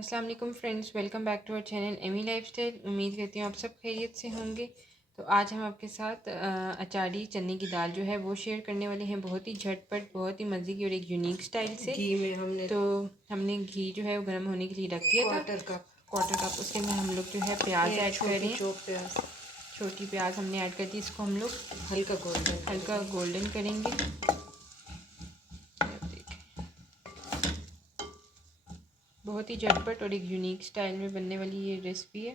अस्सलाम वालेकुम friends, welcome back to our channel Amy lifestyle. उम्मीद करती हूँ आप सब खैरियत से होंगे। तो आज हम आपके साथ अचारी चने की दाल जो है वो शेयर करने वाले हैं, बहुत ही झटपट, बहुत ही मज़े की और एक यूनिक स्टाइल से। घी में हमने घी जो है वो गर्म होने के लिए रख दिया था, क्वार्टर कप। उसके अंदर हम लोग जो है प्याज ऐड करें, छोटी प्याज हमने ऐड कर दी। इसको हम लोग हल्का गोल्डन करेंगे। बहुत ही झटपट और एक यूनिक स्टाइल में बनने वाली ये रेसिपी है।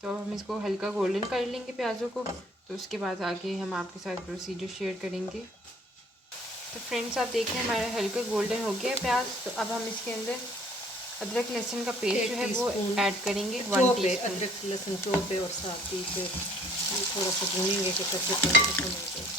तो हम इसको हल्का गोल्डन कर लेंगे प्याज़ों को। तो उसके बाद आगे हम आपके साथ प्रोसीजर शेयर करेंगे। तो फ्रेंड्स, आप देख रहे हैं हमारा हल्का गोल्डन हो गया प्याज। तो अब हम इसके अंदर अदरक लहसुन का पेस्ट जो है वो ऐड करेंगे, 1 टीस्पून अदरक लहसुन चौपे और साथ ही से थोड़ा सा भूनेंगे कि कच्चे खत्म हो जाए।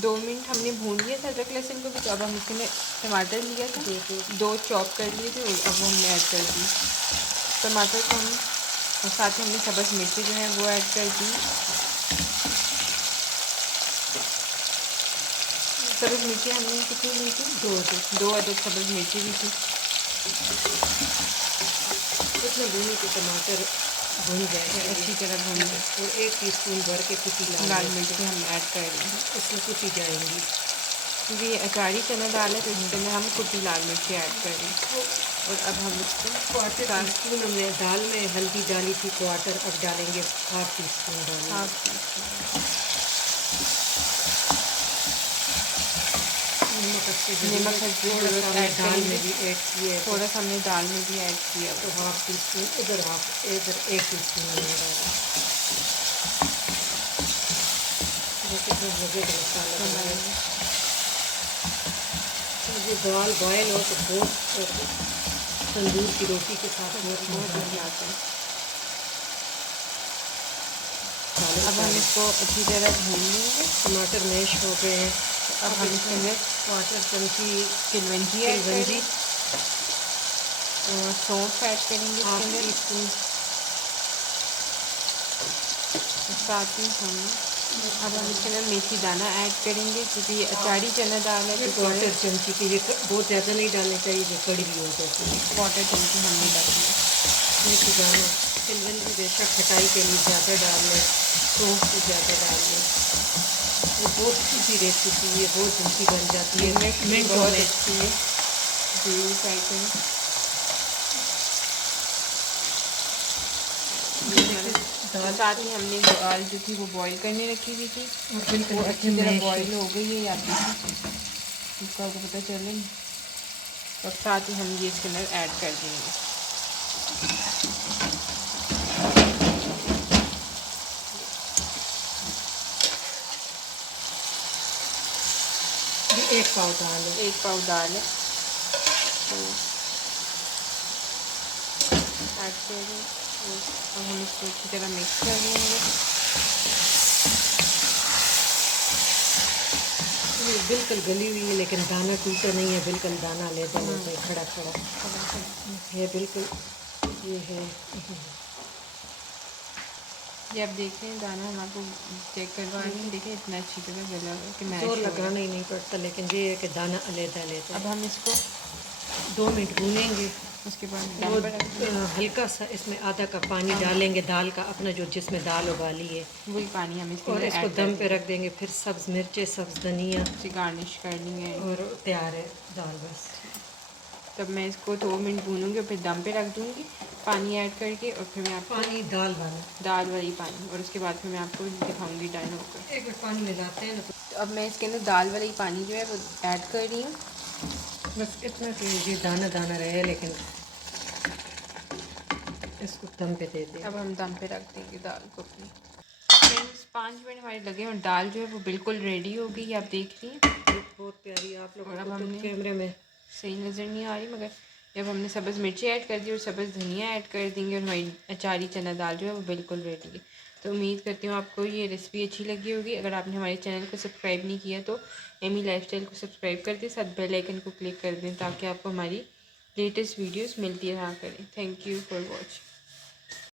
2 मिनट हमने भून लिया था अदरक लहसुन को भी। तो अब हम इसमें टमाटर लिया था, 2 चॉप कर लिए थे, अब वो हमने ऐड कर दी टमाटर को हम। और साथ ही हमने सब्ज़ मिर्ची जो है वो ऐड कर दी। सब्ज़ मिर्ची हमने कितनी ली थी? 2 अदद सब्ज़ मिर्ची भी थी। उसमें भूनी के टमाटर भून जाएगा अच्छी तरह भून जाए। और 1 टीस्पून भर के कुटी लाल मिर्ची हम ऐड कर देंगे, इसमें कुटी जाएंगी क्योंकि ये अचारी चना दाल है तो इसके अंदर हम कुटी लाल मिर्ची ऐड कर देंगे। और अब हम इसको क्वार्टर टीस्पून हमने दाल में हल्दी डाली थी, क्वार्टर अब डालेंगे 1/2 टीस्पून डालेंगे। 1/2 टीस्पून नमक दाल में भी ऐड किए, थोड़ा सा हमने दाल में भी ऐड किया। तो 1/2 टीस्पून इधर 1 टीस्पून हमने डाला। मज़े का मसाला डालेंगे। ये दाल बॉयल हो तो बहुत तंदूर की रोटी के साथ बहुत बढ़िया आता है। अब हम इसको अच्छी तरह भून लेंगे। टमाटर मैश हो गए हैं। अब हम इसके अंदर क्वार्टर चमची चिलवंजी ऐड करेंगे और सौंफ ऐड करेंगे इसके 1/2 अंदर। टीस्पून। साथ ही अब हम इसके अंदर मेथी दाना ऐड करेंगे, क्योंकि ये अचारी चना दाल है। तो क्वार्टर चमची की, ये बहुत ज़्यादा नहीं डालना चाहिए, ये कड़वी हो जाती है। क्वार्टर चमची हमने डाली है मेथी दाना। चिलवंजी बेशक खटाई के लिए ज़्यादा डाल लें, सौंफ को ज़्यादा डाल लें। ये बहुत अच्छी रेसिपी है, बहुत जल्दी बन जाती है, बहुत अच्छी है, ज़रूर ट्राई करें। साथ ही हमने दाल जो थी वो बॉईल करने रखी हुई थी, वो अच्छी तरह बॉईल हो गई है, आप देखिए, इसको आपको पता चले। और साथ ही हम ये इसके अंदर ऐड कर देंगे। ये 1 पाव दाल है, 1 पाव दाल है, तो ऐड कर दें। अब हम इसको अच्छी तरह मिक्स कर देंगे। बिल्कुल गली हुई है, लेकिन दाना टूटा नहीं है, बिल्कुल दाना लेता है खड़ा खड़ा। ये बिल्कुल ये है। ये आप देख रहे हैं दाना, हम आपको चेक करवा रहे हैं। देखिए इतना अच्छी तरह गला है कि मैश जोर लगाना ही नहीं पड़ता, लेकिन ये है कि दाना अलग अलग। अब हम इसको 2 मिनट भूनेंगे। उसके बाद वो हल्का सा इसमें आधा कप पानी डालेंगे दाल का अपना, जो जिसमें दाल उबाली है वही पानी हम और इसको दम पे रख देंगे। फिर सब्ज़ मिर्चें, सब्ज़ धनिया से गार्निश कर देंगे और तैयार है दाल बस। तब मैं इसको 2 मिनट भूनूंगी और फिर दम पे रख दूंगी पानी ऐड करके। और फिर मैं आपको पानी दाल वाली पानी, और उसके बाद फिर मैं आपको दिखाऊंगी डाइन होकर। एक मिनट पानी मिलाते हैं ना। तो अब मैं इसके अंदर दाल वाली पानी जो है वो ऐड कर रही हूँ, बस इतना कि ये दाना दाना रहे, लेकिन इसको दम पे दे दें। अब हम दम पे रख देंगे दाल को अपनी। फ्रेंड्स, 5 मिनट हमारे लगे और दाल जो है वो बिल्कुल रेडी हो गई, आप देख रही हैं। बहुत प्यारी। आप लोग अब हमने कैमरे में सही नज़र नहीं आ रही, मगर जब हमने सब्ज़ मिर्ची ऐड कर दी और सब्ज़ धनिया ऐड कर देंगे और हमारी अचारी चना दाल जो है वो बिल्कुल रेडी है। तो उम्मीद करती हूँ आपको ये रेसिपी अच्छी लगी होगी। अगर आपने हमारे चैनल को सब्सक्राइब नहीं किया तो एमी लाइफस्टाइल को सब्सक्राइब कर दें, साथ बेल आइकन को क्लिक कर दें, ताकि आपको हमारी लेटेस्ट वीडियोस मिलती रहा करें। Thank you for watching.